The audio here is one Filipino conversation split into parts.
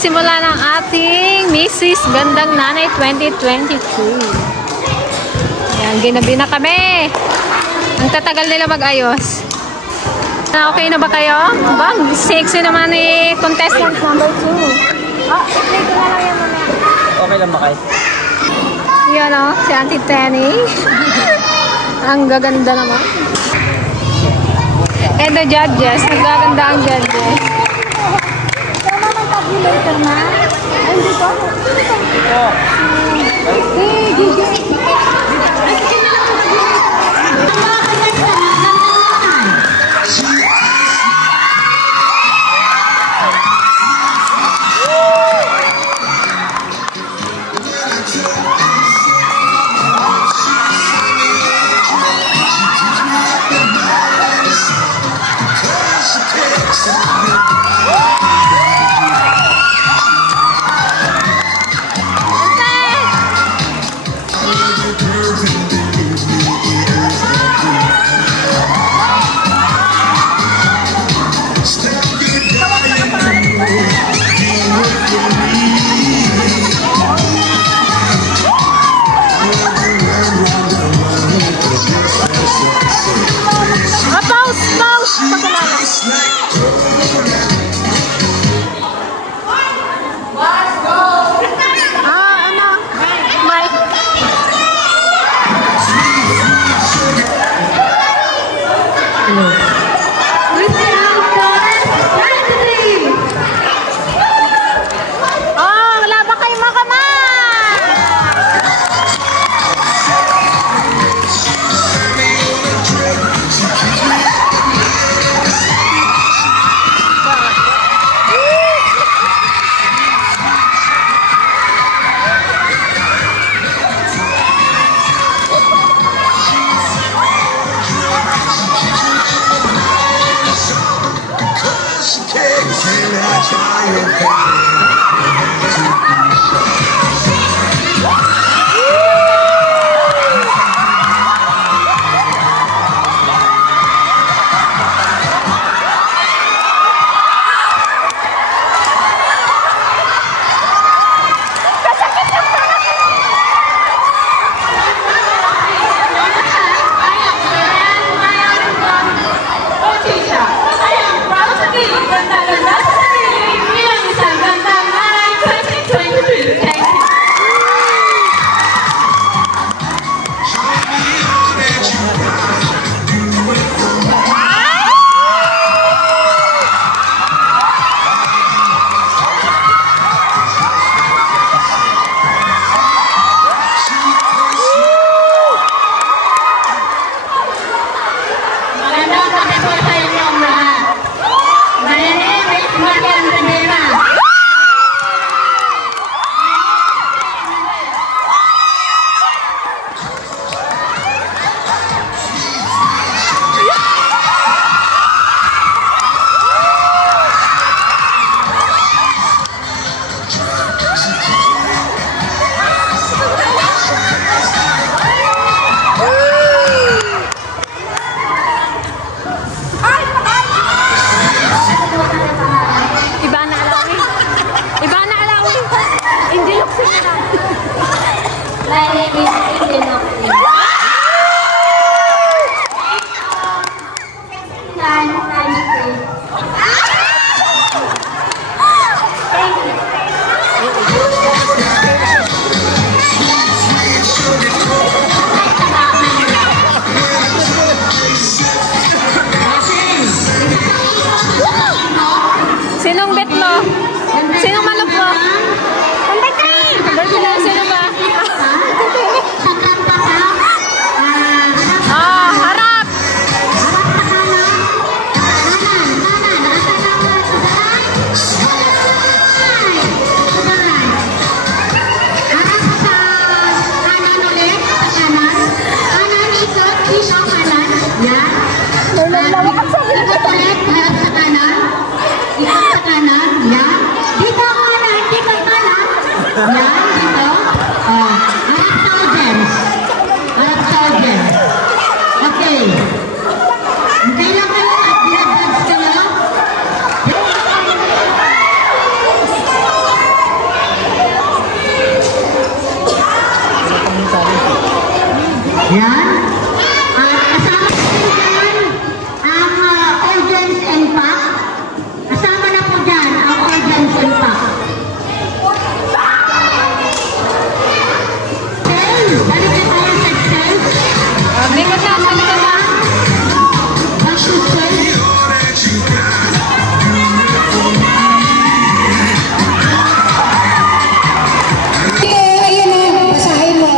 magsisimula ng ating Mrs. Gandang Nanay 2022. Ayan, ginabi na kami. Ang tatagal nila mag-ayos. Okay na ba kayo? Bang, sexy naman ni contestant number 2. Oh, i-play ko na lang yan mamaya. Okay lang ba kayo? Yan o, si Auntie Tenny. Ang gaganda naman. And the judges, nagaganda ang judges. Tama man tabulator na. Hindi ko. Yan. At kasama natin dyan ang audience impact. Kasama na po dyan ang audience impact. Balik na tayo sa stage. Likod na, sa likod na. Back to stage. Ayun o, basahin mo.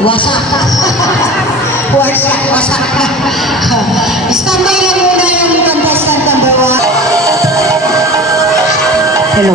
Wasak. Wasak. Standby lang muna yung contestant number 1. Hello.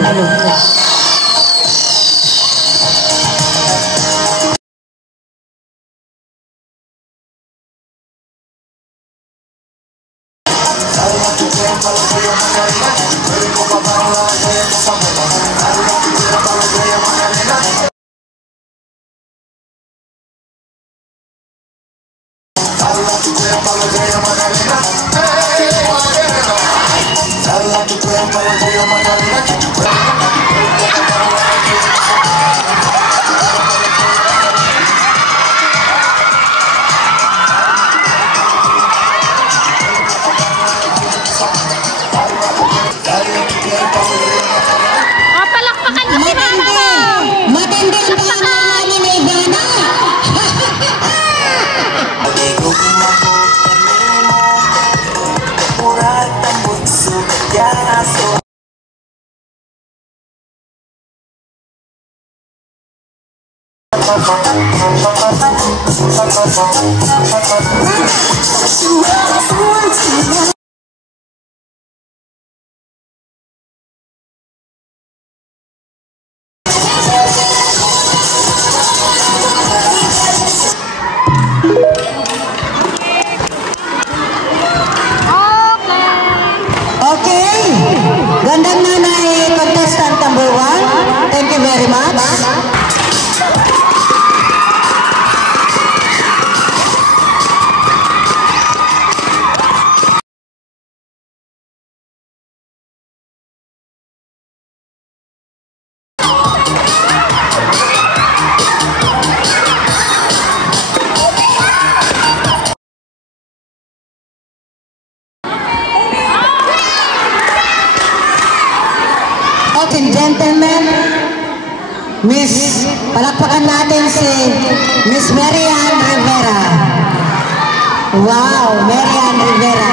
Palakpakan niyo si mama mo. Matindi ang pangalan ni Megana. Okay. Gandang nanay contestant number 1. Thank you very much. Okay, gentlemen, palakpakan natin si Miss Marian Rivera. Wow, Marian Rivera.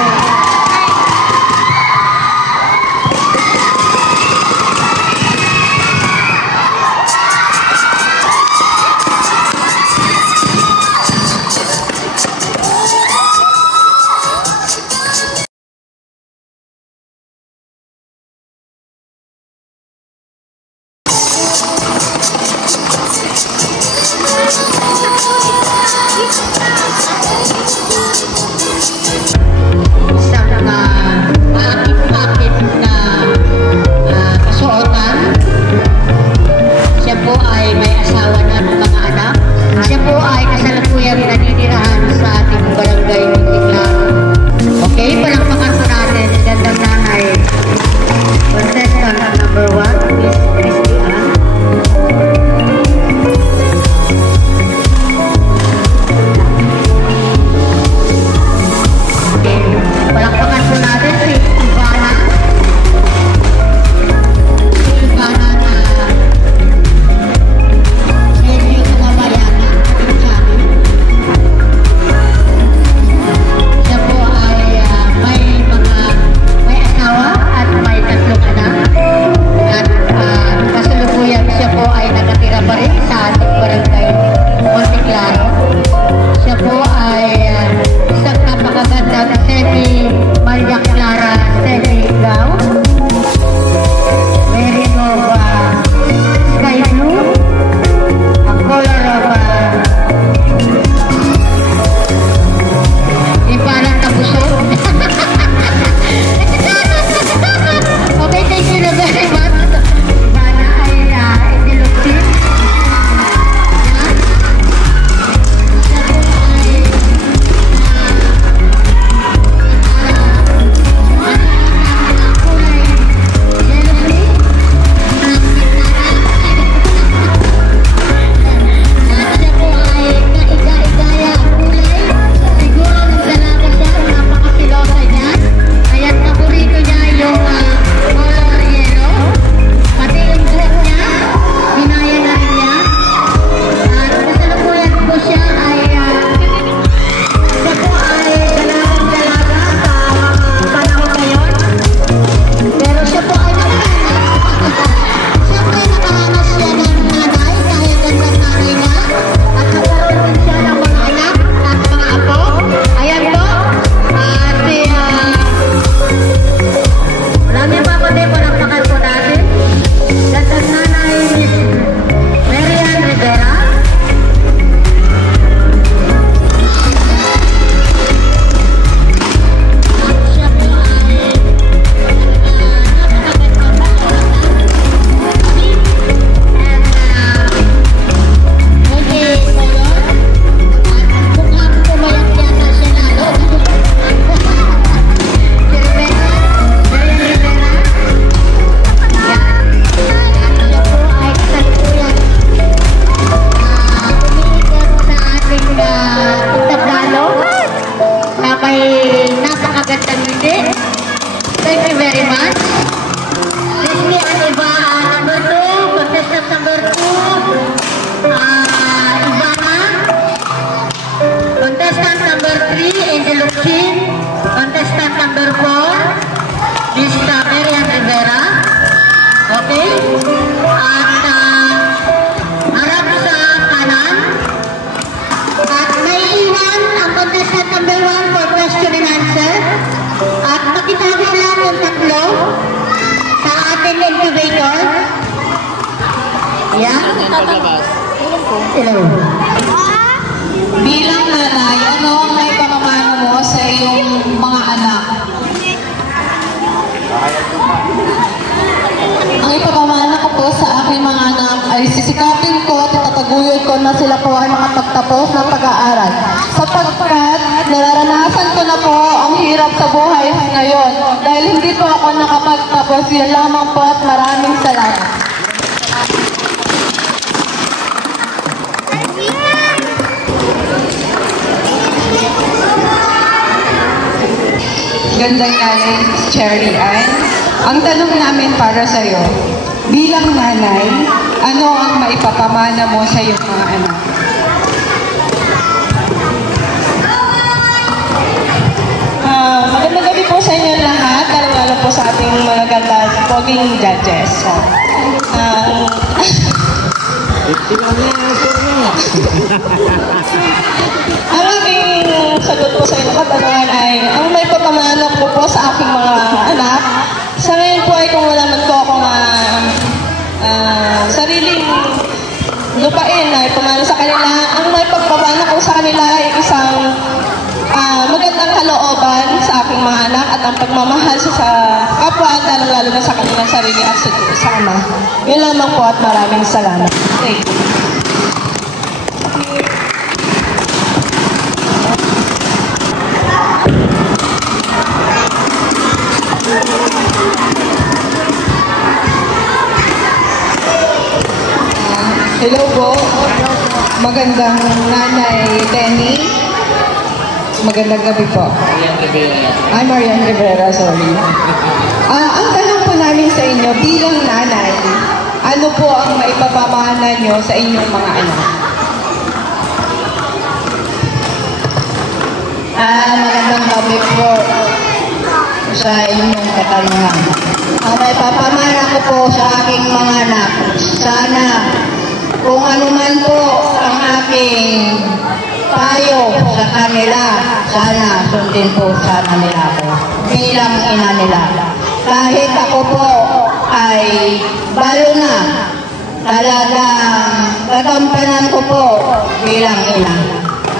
Yeah? Hello. Bilang nanay, ano ang may pamamano mo sa iyong mga anak? Ang ipapamana ko po sa aking mga anak ay sisikapin ko at itataguyod ko na sila po ay makapagtapos ng pag-aaral. Sapagkat nararanasan ko na po ang hirap sa buhay ngayon dahil hindi po ako nakapagtapos. Yun lamang po at maraming salamat. Gandang nanay, Cherry Ann. Ang tanong namin para sa iyo, bilang nanay, ano ang maipapamana mo sa iyong mga anak? Magandang gabi po sa inyo lahat, lalo po sa ating mga ganda poging judges. Ang aking sagot po sa inyong katanungan ay, ang may pagpamana ko po sa aking mga anak, sa ngayon po ay kung wala man po akong sariling lupain ay pamana sa kanila, ang may pagpamana ko sa kanila ay isang magandang kalooban sa aking mga anak at ang pagmamahal sa kapwa at lalo na sa kanilang sarili at sa ama. Yun lamang po at maraming salamat. Thank you. Hello po. Magandang nanay Lenny. Magandang gabi po. Ay, Marian Rivera, sorry. Ang tanong po namin sa inyo, bilang nanay, ano po ang maipapamana nyo sa inyong mga anak? Magandang gabi po sa inyong katanungan. Ang maipapamana ko po sa aking mga anak, sana kung ano man po ang aking payo sa kanila, sana sundin po sana nila ako bilang ina nila. Kahit ako po ay balo na, talagang gagampanan ko po bilang ina.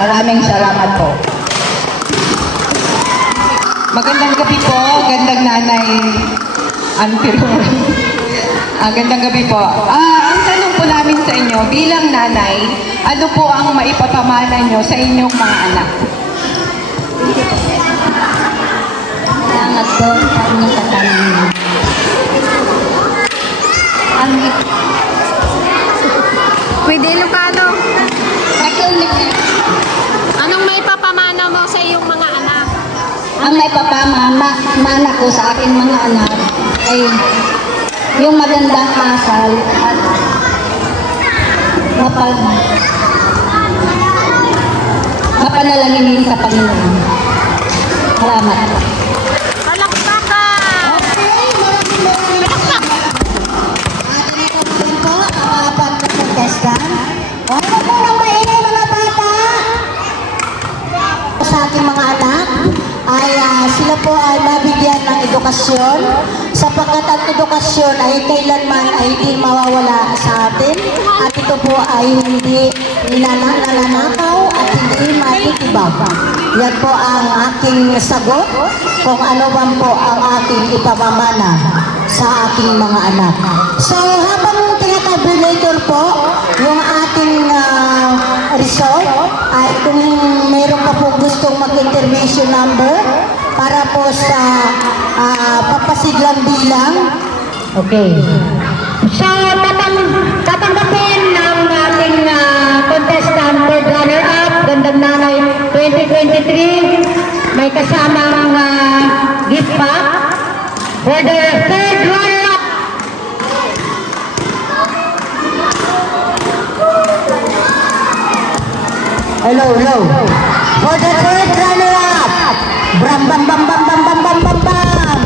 Maraming salamat po. Magandang gabi po, gandang nanay gandang gabi po. Ang tanong po namin sa inyo, bilang nanay, ano po ang maipapamana nyo sa inyong mga anak? Salamat po sa inyong katanungan. Pwede Ilocano. Anong maipapamana mo sa iyong mga anak? Ang may papamana ko sa aking mga anak ay yung magandang asal at mapanalangin sa Panginoon. Salamat. Palakpakan! Ano po nang maingay mga bata? Sa aking mga anak ay sila po ay mabigyan ng edukasyon sapagkat ang edukasyon ay kailanman ay hindi mawawala sa atin at ito po ay hindi nananakaw at hindi matitibag. Yan po ang aking sagot kung ano ba po ang aking ipamamana sa aking mga anak. So habang tinatabilator po yung ating result ay kung mayroon pa po gustong mag-intervention number para po sa papasiglang bilang. Okay. So tatanggapin ng ating contestant for runner-up, Gandang Nanay 2023. May kasamang gift pack for the third runner-up. Hello. For the third runner-up, bram bam bam bam bam bam bam bam bam.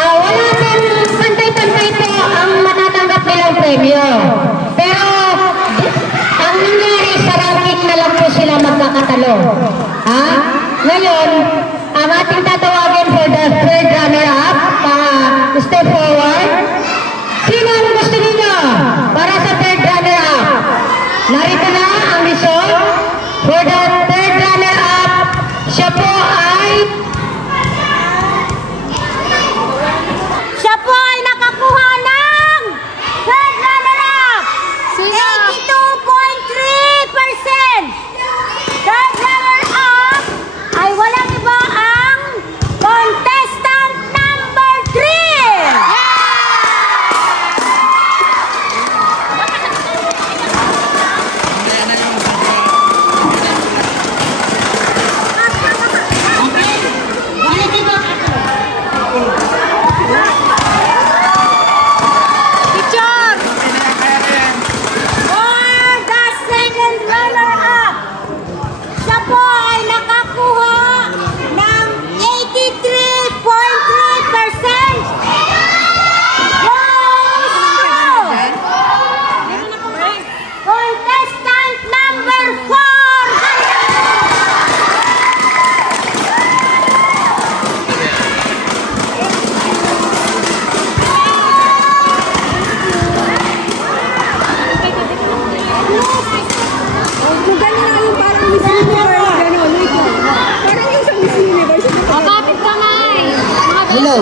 Wala din pantay-pantay po ang matatanggap nilang premyo. Pero ang nangyari sa ranking na lang po sila magkakatalo. Ngayon, ang ating tatawagin for the third runner-up, step forward. Sino ang gusto ninyo?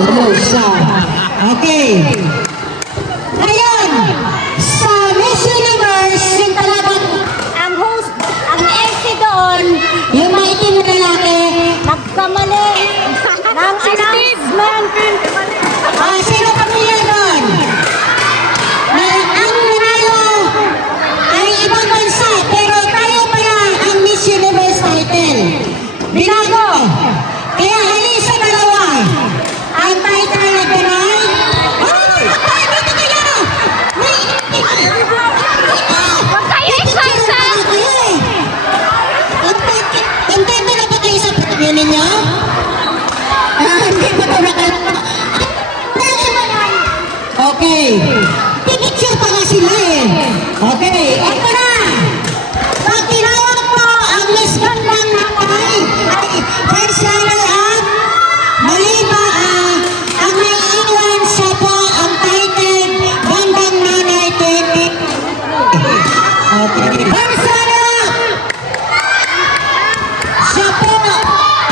Rosa. Okay. Ngayon, sa Miss Universe, yung talagang Ang host, ang MC doon, yung maitim na lalaki, nagkamali ng announcement. sino pamilya doon? Ang nanalo ay ibang bansa, pero tayo pala ang Miss Universe title. Binago. Kaya halin sa dalawa. Ang title na ganay. Dito kayo! Huwag kayo excited! Intento na ba kayo sa pagkakas ninyo? Hindi ba ito nakalala? Okay. Pipicture pa nga sila eh. Okay. Ito na. Pag tinawag mo ang Miss Gandang Nanay ay first runner-up, mali ba ang naiiwan siya po ang title Gandang Nanay 20. Okay. First runner-up, siya po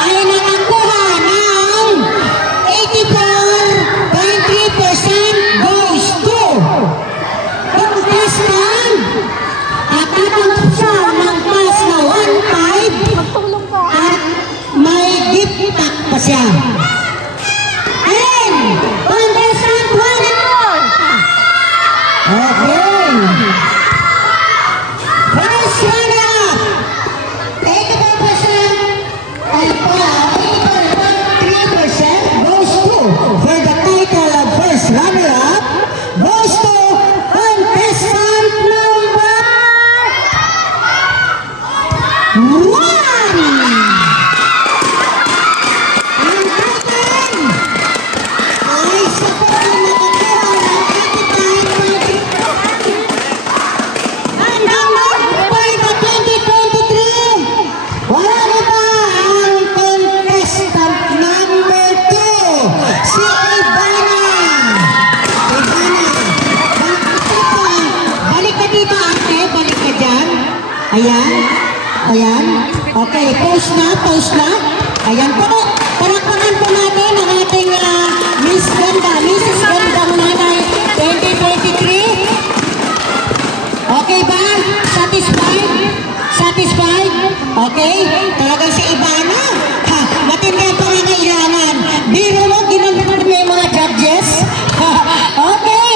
ay nakakuha ng 84.3% goes to contestant at tatanggap siya ng class na 1.5 at may gift pack pa siya. Alin? Contestant 1. Okay. First runner-up, 84% ay pala 84.3% goes to for the title of first runner-up goes to contestant number 1. Ang atin ay sa pagkakatawa ng appetite hanggang November 2023. Wala na ba ang contestant number 2? Si Ivana. Balik ka dito ate, balik ka dyan. Ayan, ayan. Okay, post na, post na. Ayan po. Palakpakan po natin ang ating Miss Ganda, Mrs. Gandang Nanay 2023. Okay ba? Satisfied? Satisfied? Okay? Talagang si Ivana. Ha, matindi ang pangangailangan. Biro mo, ginagawa mo yung mga judges. Okay?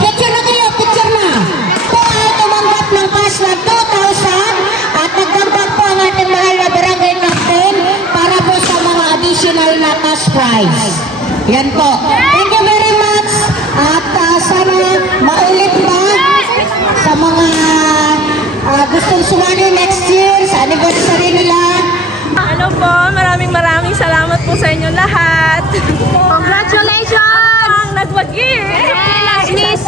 Picture na kayo, picture na. Po ay tumanggap ng class na 2,000 at nagdagdag po ang ating mahal na barangay captain para po sa mga additional na cash prize. Yan po. Thank you very much. At sana maulit pa sa mga gustong sumali next year sa anniversary nila. Ano po, maraming salamat po sa inyo lahat. Congratulations! Ang nagwagi! Yes, Miss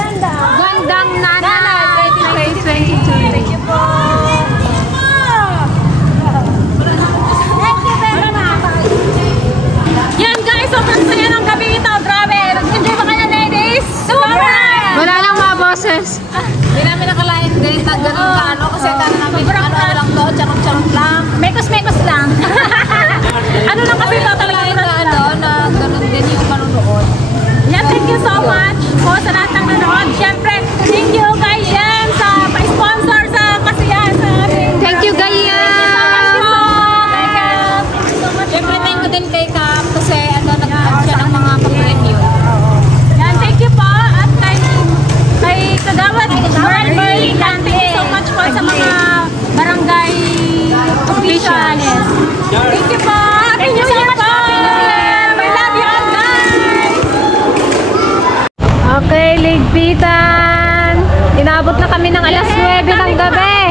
Gandang Nanay 2022. Thank you po. Thank you very much. Yan guys, sobrang saya ng gabi ito. Grabe, nag-enjoy ba kayo ladies? Sobra! Wala lang mga boses. Hindi namin nakalain din na ganun ka ano kasi akala namin ano lang to, charot-charot lang. Mekos-mekos lang. Ano lang kasi ito talaga na ano, na ganun din yung manunood. Yeah, thank you so much po sa lahat ng nanonood. Siyempre, thank you kay Jem sa pa-sponsor sa kasiyahan sa amin. Thank you, Gaya. Siyempre, thank you din kay Cap kasi ano, nag-add siya ng mga pa-preview. Yan, thank you po at kay Kagawad Marley, thank you so much po sa mga barangay officials. Thank you po. Happy New Year po. I love you all guys. Okay, ligpitan. Inabot na kami ng alas 9 ng gabi.